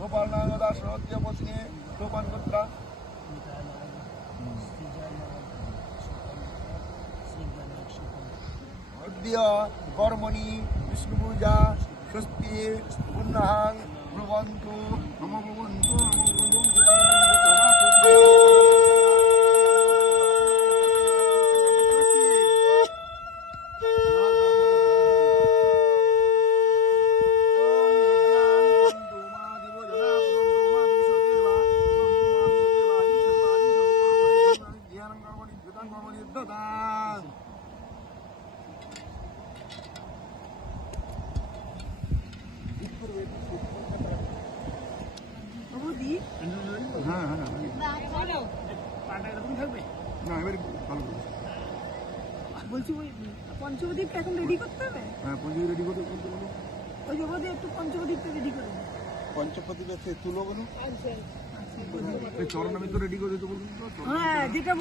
গোপাল নাগদা সহদ্য পত্নী সোপান গোত্রা অদ্য কর্মণি বিষ্ণু পূজা স্বস্তি পুণ্যাং ভ্রবন্তু নম ভবন্তু হ্যাঁ হ্যাঁ না এবারে ভালো করে বলছি ওই পঞ্চবদীপটা এখন রেডি করতে হবে। হ্যাঁ পঞ্চমী রেডি করতে বলতে বলো ওই যে বোধহয় একটু পঞ্চবদীপটা রেডি করে দিন। পঞ্চপতিতে তুলো বলো আচ্ছা চরণ আমি তো রেডি করে দিতে বলুন তো হ্যাঁ যেটা